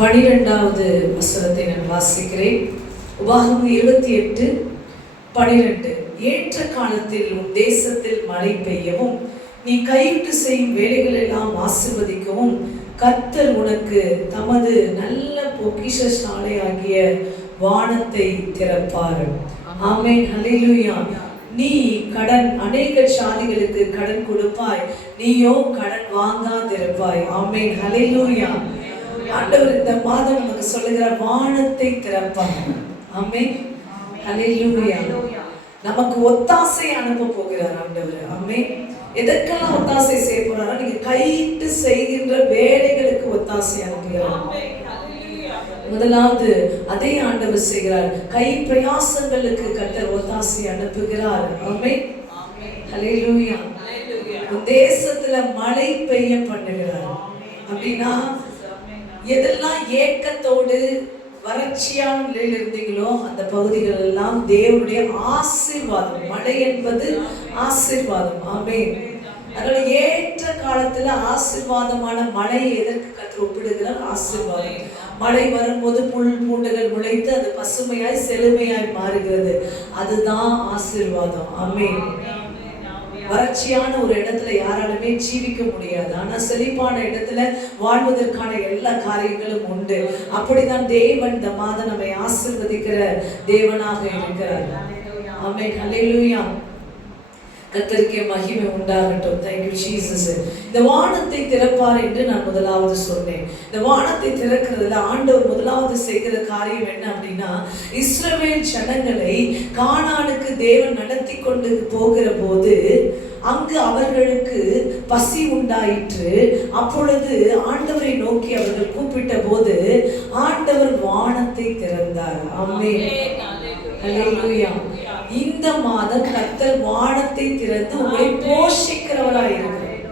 12வது வசனத்தை நான் வாசிக்கிறேன். உபாகமம் 28:12. ஏற்ற காலத்தில் உன் தேசத்தில் மழை பெய்யவும் நீ கையிட்டு செய்யும் வேலைகள் எல்லாம் ஆசீர்வதிக்கவும் கர்த்தர் உனக்கு தமது நல்ல பொக்கிஷசாலை ஆகிய வானத்தை திறப்பார். ஆமென், ஹல்லேலூயா. நீ கடன் அநேக சாதிகளுக்கு கடன் கொடுப்பாய், நீயோ கடன் வாங்காதிருப்பாய். ஆமென், ஹல்லேலூயா. ஆண்டவர் இந்த மாதம் நமக்கு சொல்லுகிறார், வானத்தை திறப்பார். ஆமென், ஹல்லேலூயா. நமக்கு ஒத்தாசை அனுப்ப போகிறார் ஆண்டவர். ஆமென். எதற்கெல்லாம் ஒத்தாசை செய்ய போறாரா? நீங்க கையிட்டு செய்கின்ற வேலைகளுக்கு ஒத்தாசை அனுப்புகிறார். முதலாவது அதே ஆண்டவர் செய்கிறார், கை பிரயாசங்களுக்கு கர்த்தர் ஒத்தாசை அனுப்புகிறார். ஆமென், ஹல்லேலூயா. தேசத்துல மழை பெய்ய பண்ணுகிறார். அப்படின்னா எதெல்லாம் ஏக்கத்தோடு வறட்சியான நிலையில் இருந்தீங்களோ அந்த பகுதிகள் எல்லாம் தேவனுடைய ஆசீர்வாதம். மழை என்பது ஆசீர்வாதம். ஆமென். அதனால ஏற்ற காலத்துல ஆசீர்வாதமான மழையை எதற்கு கர்த்தர் ஒப்பிடுகிறார்? ஆசீர்வாதம். மழை வரும்போது புல் பூண்டுகள் முளைத்து அது பசுமையாய் செழுமையாய் மாறுகிறது. அதுதான் ஆசீர்வாதம். ஆமென். வறட்சியான ஒரு இடத்துல யாராலுமே ஜீவிக்க முடியாது. ஆனா செழிப்பான இடத்துல வாழ்வதற்கான எல்லா காரியங்களும் உண்டு. அப்படிதான் தேவன் இந்த மாதம் நம்மை ஆசீர்வதிக்கிற தேவனாக இருக்கிறார். ஆமென், ஹல்லேலூயா. கர்த்தருக்கே மகிமை உண்டாகட்டும். Thank you Jesus. இந்த வானத்தை திறப்பார் என்று நான் முதலாவது சொன்னேன். இந்த வானத்தை திறக்கிறதுல ஆண்டவர் முதலாவது செய்கிற காரியம் என்ன அப்படின்னா, இஸ்ரவேல் ஜனங்களை கானானுக்கு தேவன் நடத்தி கொண்டு போகிற போது அங்கு அவர்களுக்கு பசி உண்டாயிற்று. அப்பொழுது ஆண்டவரை நோக்கி அவர்கள் கூப்பிட்ட போது ஆண்டவர் வானத்தை திறந்தார். ஆமென், ஹல்லேலூயா. இந்த மாதம் கர்த்தர் வானத்தை திறந்து உங்களை போஷிக்கிறவராய் இருக்கிறார்.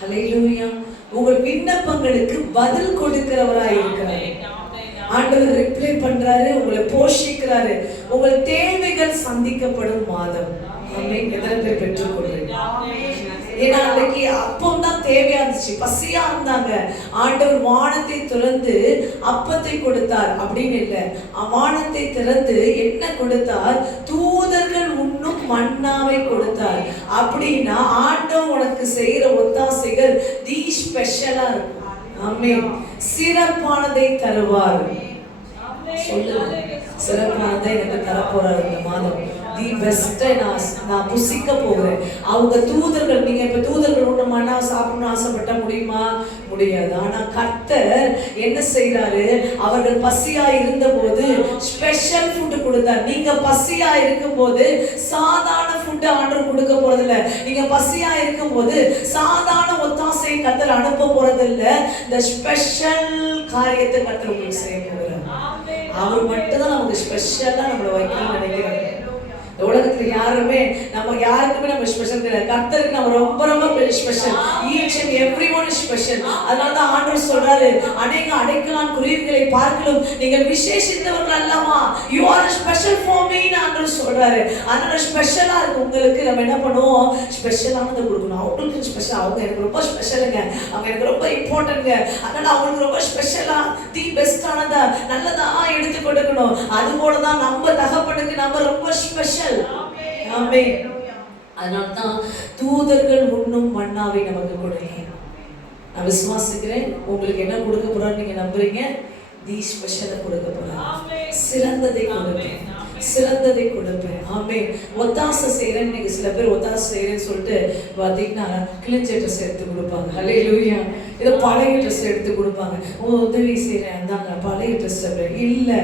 ஹல்லேலூயா. உங்கள் விண்ணப்பங்களுக்கு பதில் கொடுக்கிறவராய் இருக்கிறார். ஆண்டவர் ரிப்ளை பண்றாரு, உங்களை போஷிக்கிறாரு. உங்கள் தேவைகள் சந்திக்கப்படும் மாதம். ஆமென். எத்தனை பேர் பெற்றுக்கொள்றீங்க? ஏன்னா அன்னைக்கு அப்பம்தான் தேவையா இருந்துச்சு, பசியா இருந்தாங்க. ஆண்டவர் வானத்தை திறந்து அப்பத்தை கொடுத்தார் அப்படின்னு இல்லை, வானத்தை திறந்து என்ன கொடுத்தார்? தூதர்கள் உண்ணும் மன்னாவை கொடுத்தார். அப்படின்னா ஆண்டவர் உனக்கு செய்யற ஒத்தாசைகள் தி ஸ்பெஷலா இருக்கும். ஆமென். சிறப்பானதை தருவார். சொல்லுங்க, சிறப்பானதை எனக்கு தரப்போறாரு இந்த மாதம். தி பெஸ்ட்டை நான் புசிக்க போகிறேன். அவங்க தூதர்கள், நீங்க இப்ப தூதர்கள் ஒண்ணு மண்ணா சாப்பிடணும்னு ஆசைப்பட்ட முடியுமா? முடியாது. ஆனா கர்த்தர் என்ன செய்யறாரு? அவர்கள் பசியா இருந்த போது ஸ்பெஷல் ஃபுட் கொடுத்தார். நீங்க பசியா இருக்கும் போது சாதாரண ஃபுட் ஆர்டர் கொடுக்க போறது இல்ல. நீங்க பசியா இருக்கும் போது சாதாரண ஒத்தாசையை கர்த்தர் அனுப்ப போறது இல்ல. இந்த ஸ்பெஷல் காரியத்தை கர்த்தர் உங்களுக்கு செய்ய போகிறார். அவர் மட்டும்தான் நமக்கு ஸ்பெஷலா நம்மளை வைக்கணும்னு நினைக்கிறாங்க. உலகத்துல யாருமே நம்ம யாருக்குமே நம்ம ஸ்பெஷல் கிடையாது. கர்த்தருக்கு நம்ம ரொம்ப ரொம்ப special. Each and every one is special. அதனாலதான் ஆண்டவர் சொல்றாரு, அநேக அடைக்கலான் குருவிகளை பார்க்கலும் நீங்கள் விசேஷித்தவர்கள் அல்லவா, you are special for me ஆண்டவர் சொல்றாரு. அதனால ஸ்பெஷலா இருக்கு உங்களுக்கு. நம்ம என்ன பண்ணுவோம்? ஸ்பெஷலானதை கொடுக்கணும். அவங்களுக்கு ஸ்பெஷல், அவங்க எனக்கு ரொம்ப ஸ்பெஷலுங்க, அவங்க எனக்கு ரொம்ப இம்பார்ட்டன்ட்ங்க, அதனால அவங்களுக்கு ரொம்ப ஸ்பெஷலா தி பெஸ்டானதா நல்லதா எடுத்து கொடுக்கணும். அது போலதான் நம்ம தகப்பனுக்கு நம்ம ரொம்ப ஸ்பெஷல். ஆமென். அதனால்தான் தூதர்கள் உண்ணும் மன்னாவை நமக்கு கொடுங்க. நான் விசுவாசிக்கிறேன் உங்களுக்கு என்ன கொடுக்க போறாரு நீங்க நம்புறீங்க? தி ஸ்பெஷலை கொடுக்க போறாரு. சிறந்ததை கொடுப்பேன், சிறந்ததை கொடுப்பேன். ஆமென். ஒத்தாசை செய்யறேன்னு நீங்க சில பேர் ஒத்தாசை செய்யறேன்னு சொல்லிட்டு பார்த்தீங்கன்னா கிழிஞ்ச ட்ரெஸ் எடுத்து கொடுப்பாங்க. ஹல்லேலூயா. இதை பழைய ட்ரெஸ் எடுத்து கொடுப்பாங்க. உதவி செய்யறேன் அந்தாங்க பழைய ட்ரெஸ். இல்லை,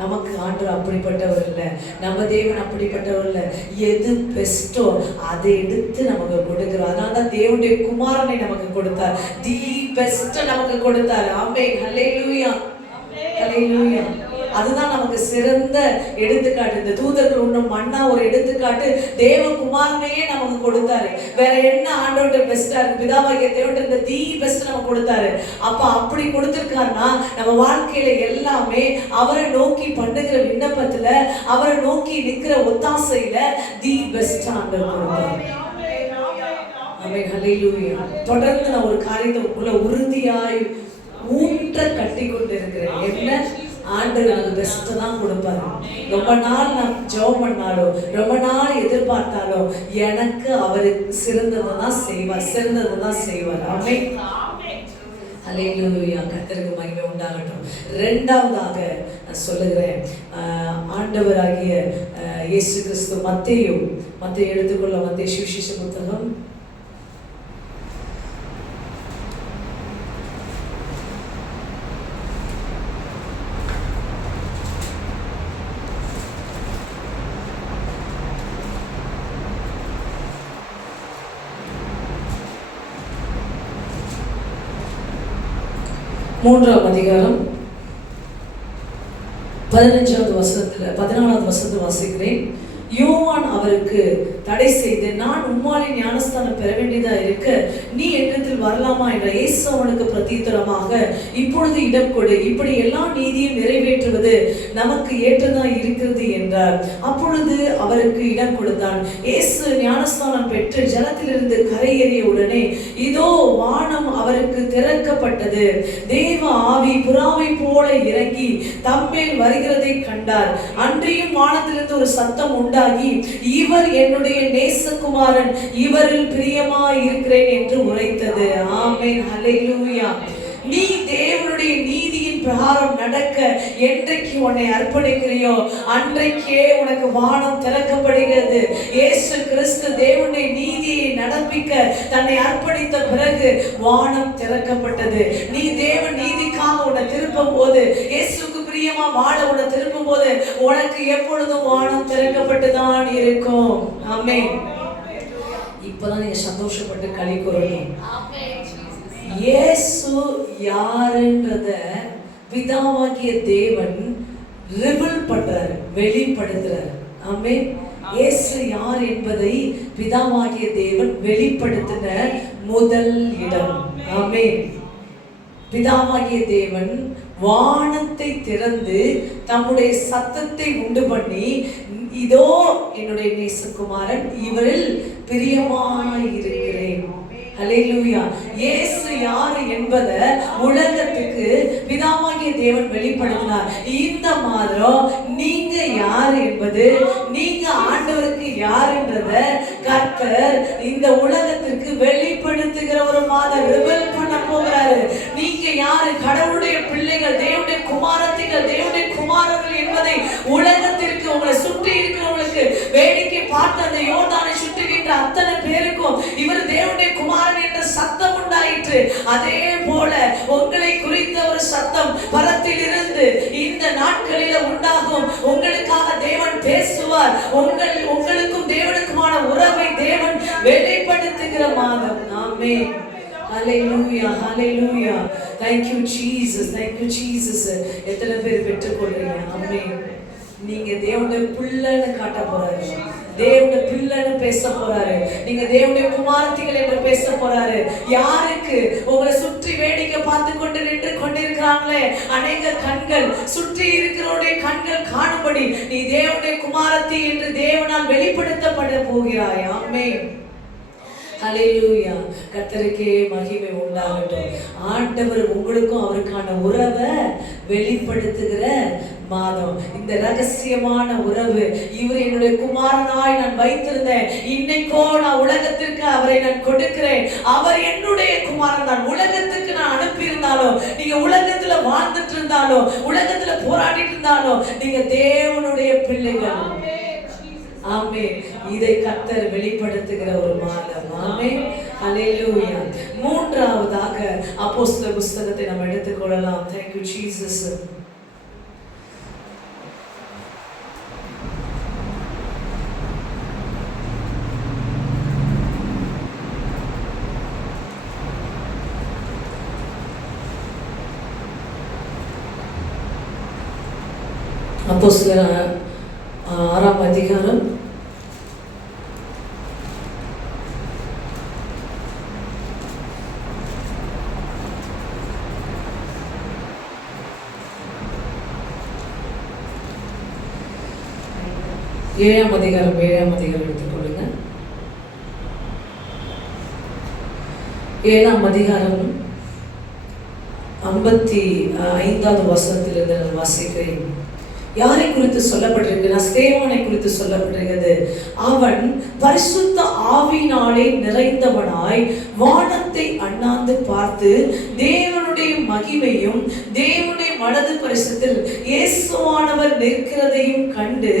நமக்கு ஆண்டவர் அப்படிப்பட்டவர் இல்லை, நம்ம தேவன் அப்படிப்பட்டவர் இல்லை. எது பெஸ்டோ அதை எடுத்து நமக்கு கொடுக்கிறோம். அதனால தான் தேவனுடைய குமாரனை நமக்கு கொடுத்தார். தி பெஸ்ட் நமக்கு கொடுத்தார். ஆமென், ஹல்லேலூயா, ஹல்லேலூயா. அதுதான் நமக்கு சிறந்த எடுத்துக்காட்டு. இந்த தூதர்கள் உண்ணும் மன்னா ஒரு எடுத்துக்காட்டு. தேவகுமாரனையே நமக்கு கொடுத்தாரு. வேற என்ன ஆண்டவர்கிட்ட பெஸ்டா இருக்கு? பிதாவாகிய தேவன்கிட்ட இந்த தி பெஸ்ட் நமக்கு கொடுத்தாரு. அப்ப அப்படி கொடுத்திருக்காருன்னா நம்ம வாழ்க்கையில எல்லாமே அவரை நோக்கி பண்ணுகிற விண்ணப்பத்துல, அவரை நோக்கி நிக்கிற ஒத்தாசையில தி பெஸ்ட் ஆண்டவர் கொடுத்தாரு. ஆமென், ஹல்லேலூயா. தொடர்ந்து நான் ஒரு காரியத்தை உள்ள உறுதியாய் ஊன்ற கட்டி கொண்டு இருக்கிறேன். என்ன ஆண்டவர் எனக்கு பெஸ்ட் தான் கொடுப்பாரு. ரொம்ப நாள் நான் ஜெபம் பண்ணாலும் ரொம்ப நாள் எதிர்பார்த்தாலும் எனக்கு அவருக்கு சிறந்ததை தான் செய்வார், சிறந்ததை தான் செய்வார். ஆமென். அல்லேலூயா. கர்த்தருக்கு மகிமை உண்டாகட்டும். இரண்டாவதாக நான் சொல்லுகிறேன், ஆண்டவராகிய இயேசு கிறிஸ்து மத்தேயு எடுத்துக்கொள்ள மத்தேயு சுவிசேஷ புத்தகம் 3ஆம் அதிகாரம் 14வது வசனத்தை வாசிக்கிறேன். யோவான் அவருக்கு தடை செய்து, நான் உம்மாலே ஞானஸ்தானம் பெற வேண்டியதா இருக்க நீ என்னிடத்தில் வரலாமா என்ற. இயேசு அவனுக்கு பிரதியுத்தரமாக, இப்பொழுது இடம் கொடு, இப்படி எல்லா நீதியும் நிறைவேற்றுவது நமக்கு ஏற்றதா இருக்கிறது என்றார். அப்பொழுது அவருக்கு இடம் கொடுத்தான். இயேசு ஞானஸ்தானம் பெற்று ஜலத்திலிருந்து கரையேறிய உடனே இதோ வானம் அவருக்கு திறக்கப்பட்டது. தேவ ஆவி புறாவை போல இறங்கி தம்மேல் வருகிறதை கண்டார். அன்றியும் வானத்திலிருந்து ஒரு சத்தம் உண்டாகி, இவர் என்னுடைய நேசகுமாரன், இவரில் பிரியமாய் இருக்கிறேன் என்று உரைத்தது. ஆமென். ஹல்லேலூயா. நீ தேவனுடைய நீதியின் பிரகாரம் நடக்க என்றைக்கு உன்னை அர்ப்பணிக்கிறியோ அன்றைக்கே உனக்கு வானம் திறக்கப்படுகிறது. இயேசு கிறிஸ்து தேவனுடைய நீதியை நடப்பிக்க தன்னை அர்ப்பணித்த பிறகு வானம் திறக்கப்பட்டது. நீ தேவ நீதிக்காக உன்னை திருப்பும் போது, இயேசுக்கு பிரியமா வாழ உன்னை திருப்பும் போது உனக்கு எப்பொழுதும் வானம் திறக்கப்பட்டுதான் இருக்கும். ஆமென். இப்பதான் நீங்க சந்தோஷப்பட்டு களி கூறணும். இயேசு யாருன்றத பிதாவாகிய தேவன் ரிவீல் பண்றாரு, வெளிப்படுத்துறாரு. ஆமென். இயேசு யார் என்பதை பிதாவாகிய தேவன் வெளிப்படுத்தின முதல் இடம். ஆமென். பிதாவாகிய தேவன் வானத்தை திறந்து தம்முடைய சத்தத்தை உண்டு பண்ணி, இதோ என்னுடைய நேசகுமாரன், இவரில் பிரியமாய் இருக்கிறேன். ஹல்லேலூயா. இயேசு யாரு என்பதை உலகத்துக்கு பிதாவாகிய தேவன் வெளிப்படுத்தினார். இந்த மாதம் நீங்க யாரு என்பது, நீங்க ஆண்டவருக்கு யாருன்றத கர்த்தர் இந்த உலகத்திற்கு வெளிப்படுத்துகிற ஒரு மாதம் ரிவீல் பண்ண போகிறாரு. நீங்க யாரு? கடவுளுடைய பிள்ளைகள், தேவனுடைய குமாரத்திகள், தேவனுடைய குமாரர்கள் என்பதை உலகத்திற்கு, உங்களை சுற்றி இருக்கிறவங்களுக்கு, வேடிக்கை பார்த்து அந்த யோர்தானை சுற்றுகின்ற அத்தனை பேருக்கும் இவர் தேவனுடைய குமாரன் என்ற சத்தம் உண்டாயிற்று. அதே போல உங்களை குறித்த ஒரு சத்தம் பரத்தில் இருந்து இந்த நாட்களில உண்டாகும். உங்களுக்காக தேவன் பேசுவார். உங்களுக்கும் தேவனுக்குமான உறவை தேவன் வெளிப்படுத்துகிற மாதம். ஆமென். ஹல்லேலூயா. ஹல்லேலூயா. Thank you Jesus. Thank you Jesus. எத்தனை பேர் பெற்றுக்கொள்றீங்க? ஆமென். நீங்க தேவனுடைய பிள்ளைன்னு காட்ட போறாரு. தேவனுடைய பிள்ளைன்னு பேச போறாரு. நீங்க தேவனுடைய குமாரத்திகள் என்று பேச போறாரு. யாருக்கு? உங்களை சுற்றி வேடிக்கை பார்த்து கொண்டு நின்று கொண்டிருக்கிறாங்களே அநேக கண்கள், சுற்றி இருக்கிறவருடைய கண்கள் காணும்படி நீ தேவனுடைய குமாரத்தி என்று தேவனால் வெளிப்படுத்தப்பட போகிறாய். ஆமென். ஹல்லேலூயா. கர்த்தருக்கே மகிமை உண்டாகட்டும். ஆண்டவர் உங்களுக்கும் அவருக்கான உறவை வெளிப்படுத்துகிற மாதம். இந்த ரகசியமான உறவு, இவர் என்னுடைய குமாரனாய் நான் வைத்திருந்தேன், இன்னைக்கோ நான் உலகத்திற்கு அவரை நான் கொடுக்கிறேன். அவர் என்னுடைய குமாரன் தான். உலகத்துக்கு நான் அனுப்பி இருந்தாலும், நீங்க உலகத்துல வாழ்ந்துட்டு இருந்தாலும், உலகத்துல போராடிட்டு இருந்தாலும், நீங்க தேவனுடைய பிள்ளைகள். ஆமென். இதை கர்த்தர் வெளிப்படுத்துகிற ஒரு மாதம். ஆமென். ஹல்லேலூயா. மூன்றாவதாக அப்போஸ்தலர் புத்தகத்தை நாம் எடுத்துக்கொள்ளலாம். Thank you Jesus. அப்போஸ்தலர் 6ஆம் அதிகாரம் 7ஆம் அதிகாரம் எடுத்துக்கொள்ளுங்க. 7ஆம் அதிகாரம் 55வது வசனத்திலிருந்து நான் வாசிக்கிறேன். யாரை குறித்து சொல்லப்பட்டிருக்குன்னா, ஸ்தேவானை குறித்து சொல்லப்பட்டிருக்கிறது. அவன் பரிசுத்த ஆவியினாலே நிறைந்தவனாய் வானத்தை அண்ணாந்து பார்த்து தேவனுடைய மகிமையும் தேவனுடைய வலது பரிசுத்தில் இயேசுவானவர் நிற்கிறதையும் கண்டு,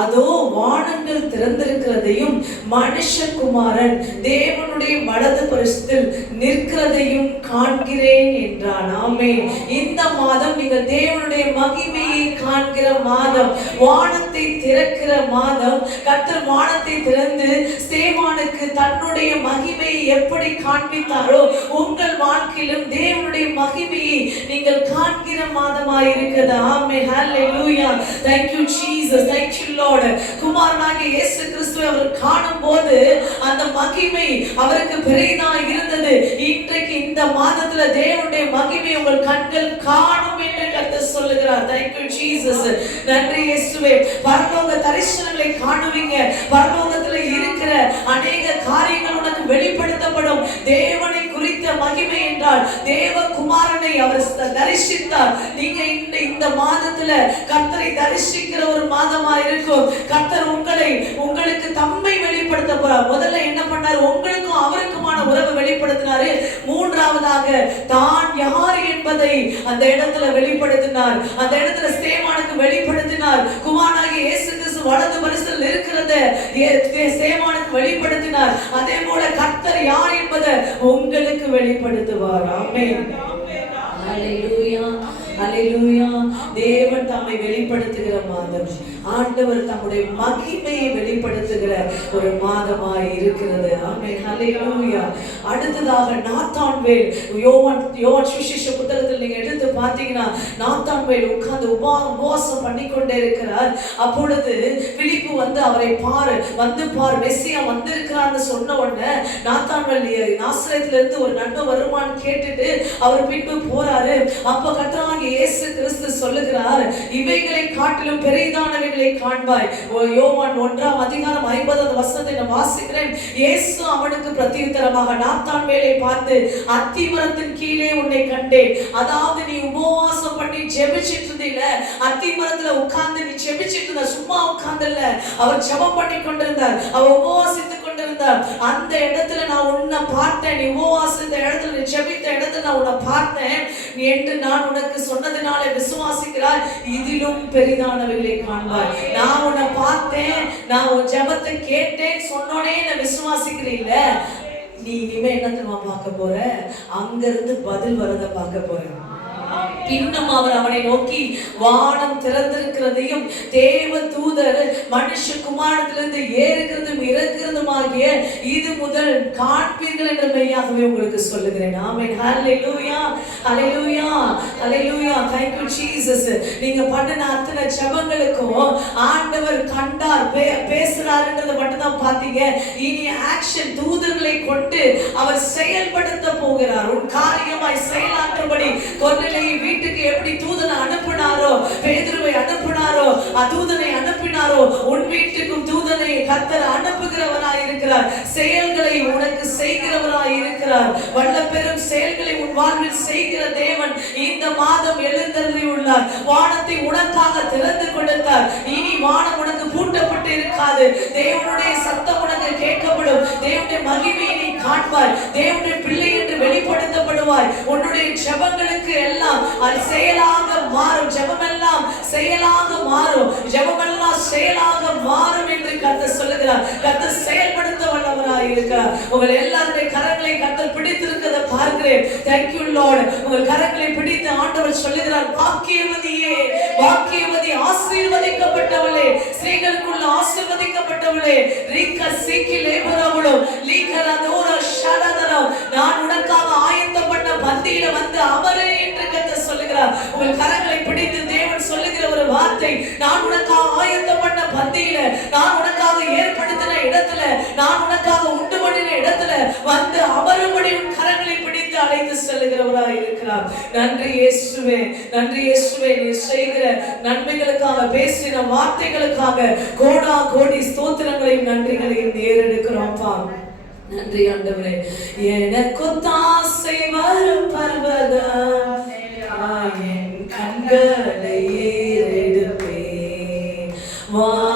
அதோ வானங்கள் திறந்திருக்கிறதையும் மனுஷகுமாரன் தேவனுடைய வலது பரிசுத்தில் நிற்கிறதையும் காண்கிறேன் என்றான். ஆமென். இந்த மாதம் நீங்கள் தேவனுடைய மகிமையை காண்கிற மாதம், வானத்தை திறக்கிற மாதம். கர்த்தர் வானத்தை திறந்து ஸ்தேவானுக்கு தன்னுடைய மகிமையை எப்படி காண்பித்தாரோ, உங்கள் வாழ்க்கையிலும் தேவனுடைய மகிமையை நீங்கள் காண்கிற மாதமாய் இருக்கிறது. ஆமென். ஹல்லேலூயா. Thank you Jesus. Thank you Lord. குமாரனாகிய இயேசு கிறிஸ்துவை அவர் காணும்போது அந்த மகிமை அவருக்கு பெரிதாக இருந்தது. இன்றைக்கு இந்த மாதத்துல தேவனுடைய மகிமை உங்கள் கண்கள் காணும் என்று கர்த்தர் சொல்லுகிறார். Thank you Jesus. நன்றி இயேசுவே. பரலோக தரிசனங்களை காணுவீங்க. பரலோகத்துல இருக்கிற அநேக காரியங்கள் உனக்கு வெளிப்படுத்தப்படும். தேவனை குறித்த மகிமை என்றால் தேவ குமாரனை அவர் தரிசித்தார். நீங்க இந்த மாதத்துல கர்த்தரை தரிசிக்கிற ஒரு மாதமா இருக்கும். கர்த்தர் உங்களுக்கு தம்மை வெளிப்படுத்த போறார். முதல்ல என்ன பண்ணார்? உங்களுக்கும் அவருக்குமான உறவை வெளிப்படுத்தினாரு. மூன்றாவதாக தான் யார் என்பதை அந்த இடத்துல வெளிப்படுத்தினார். அந்த இடத்துல ஸ்தேவானுக்கு வெளிப்படுத்தினார். குமாரனாகிய இயேசு கிறிஸ்து வலது பரிசுத்தில் இருக்கிறது ஸ்தேவானுக்கு வெளிப்படுத்தினார். அதே போல கர்த்தர் யார் என்பதை உங்களுக்கு வெளிப்படுத்துவார். ஆமென். ஹல்லேலூயா. ஹல்லேலூயா. தேவன் தம்மை வெளிப்படுத்துகிற மாதம், ஆண்டவர் தம்முடைய மகிமையை வெளிப்படுத்துகிற ஒரு மாதமாய் இருக்கிறது. ஆமென். ஹல்லேலூயா. அடுத்ததாக நாத்தான்வேல், யோவான் சுவிசேஷ புத்தகத்தில் நீங்க எடுத்து பார்த்தீங்கன்னா, நாத்தான்வேல் உட்கார்ந்து உபவாசம் பண்ணிக்கொண்டே இருக்கிறார். அப்பொழுது பிலிப்பு வந்து அவரை பார் மெஸ்ஸியா வந்திருக்கிறான்னு சொன்ன உடனே நாத்தான்வேல் நாசரேத்துல இருந்து ஒரு நன்மை வருமான்னு கேட்டுட்டு அவர் பின்பு போறாரு. அப்ப கர்த்தராகிய இயேசு கிறிஸ்து சொல்லுகிறார், இவைகளை காட்டிலும் பெரிதானவைகளை காண்பாய். யோவான் 1ஆம் அதிகாரம் 50வது வசனத்தை நான் வாசிக்கிறேன். இயேசு அவனுக்கு பிரதியுத்தரமாக நாத்தான்வேலை பார்த்து, அத்திமரத்தின் கீழே உன்னை கண்டேன். அதாவது நீ உபவாசம் பண்ணி ஜெபிச்சிட்டு இருந்தீல, அத்திமரத்துல உட்கார்ந்து நீ ஜெபிச்சிட்டு இருந்த, சும்மா உட்கார்ந்தல்ல, அவர் ஜெபம் பண்ணி கொண்டிருந்தார், அவர் உபவாசித்துக் கொண்டிருந்தார். அந்த இடத்துல நான் உன்னை பார்த்தேன். நீ உபவாசித்த இடத்துல, நீ ஜெபித்த இடத்துல நான் உன்னை பார்த்தேன் என்று நான் உனக்கு சொன்னதினால விசுவாசிக்கிறாய். இதிலும் பெரிதானவைகளை காண்பாய். நான் உன்னை பார்த்தேன், நான் உன் ஜெபத்தை கேட்டேன் சொன்னோனே நான் விசுவாசிக்கிறீல்ல, நீ இனிமே என்ன தெரியுமா பார்க்க போற? அங்கிருந்து பதில் வரத பார்க்க போற. பின்னும் அவர் அவனை நோக்கி, வானம் திறந்திருக்கிறதையும் தேவ தூதர் மனுஷகுமாரத்திலிருந்து ஏறுகிறதும் இறங்குகிறதுமாகிய இது முதல் காண்பீர்கள் என்று மெய்யாகவே உங்களுக்கு சொல்லுகிறேன். ஆமென். ஹல்லேலூயா. ஹல்லேலூயா. ஹல்லேலூயா. Thank you Jesus. நீங்க பண்ணின அத்தனை ஜெபங்களுக்கும் ஆண்டவர் கண்டார், பேசுறாருன்றத மட்டும் தான் பாத்தீங்க. இனி ஆக்ஷன், தூதர்களை கொண்டு அவர் செயல்படுத்த போகிறார். உன் காரியமாய் செயலாற்றும்படி கொர்நேலியை வீட்டுக்கு எப்படி தூதனை அனுப்பினாரோ, பேதுருவை அனுப்பினாரோ, தூதனை அனுப்பினாரோ, உன் வீட்டுக்கும் தூதனை கர்த்தர் அனுப்புகிறவராய் இருக்கிறார். செயல்களை உனக்கு செய்கிறவராய் இருக்கிறார். வல்ல பெரும் செயல்களை உன் வாழ்வில் செய்கிற தேவன் இந்த மாதம் எழுந்தருளி உள்ளார். வானத்தை உனக்காக திறந்து கொடுத்தார். இனி வானம் உனக்கு பூட்டப்பட்டு இருக்காது. தேவனுடைய சத்தம் உனக்கு கேட்கப்படும். தேவனுடைய மகிமையை நீ காண்பாய். தேவனுடைய பிள்ளை என்று வெளிப்படுத்தப்படுவாய். உன்னுடைய ஜெபங்களுக்கு எல்லாம் அது செயலாக மாறும். ஜெபமெல்லாம் செயலாக மாறும். ஜெபமெல்லாம் செயலாக மாறும் என்று கர்த்தர் சொல்லுகிறார். கர்த்தர் செயல்படுத்த வல்லவராய் இருக்கிறார். உங்கள் எல்லாருடைய கரங்களை கர்த்தர் பிடித்திருக்கிறதை பார்க்கிறேன். Thank you Lord. உங்கள் கரங்களை பிடித்து ஆண்டவர் சொல்லுகிறார், பாக்கியவதியே, பாக்கியவதி, ஆசீர்வதிக்கப்பட்டவளே, ஸ்திரீகளுக்குள்ள ஆசீர்வதிக்கப்பட்டவளே, ரீக சீக்கிலே பரவளோ லீகரதோர ஷடதரோ, நான் உனக்காக ஆயத்தம் பண்ண பந்தியில வந்து அமரே என்று கர்த்தர் சொல்லுகிறார். உங்கள் கரங்களை பிடித்து தேவன் சொல்லுகிற ஒரு வார்த்தை, நான் உனக்காக ஆயத்தம் பண்ண பந்தியில, நான் உனக்காக ஏற்படுத்தின இடத்துல, நான் உனக்காக உண்டு பண்ணின இடத்துல வந்து அமரும்படி உன் கரங்களை பிடித்து அழைத்து செல்லுகிறவராய் இருக்கிறார். நன்றி இயேசுவே. நன்றி இயேசுவே. நீ செய்கிற நன்மைகளுக்காக, பேசின வார்த்தைகளுக்காக கோடா கோடி ஸ்தோத்திரங்களையும் நன்றிகளையும் ஏறெடுக்கிறோம்ப்பா. நன்றி ஆண்டவரே. எனக்கு தாசை வரும் பர்வதம் வா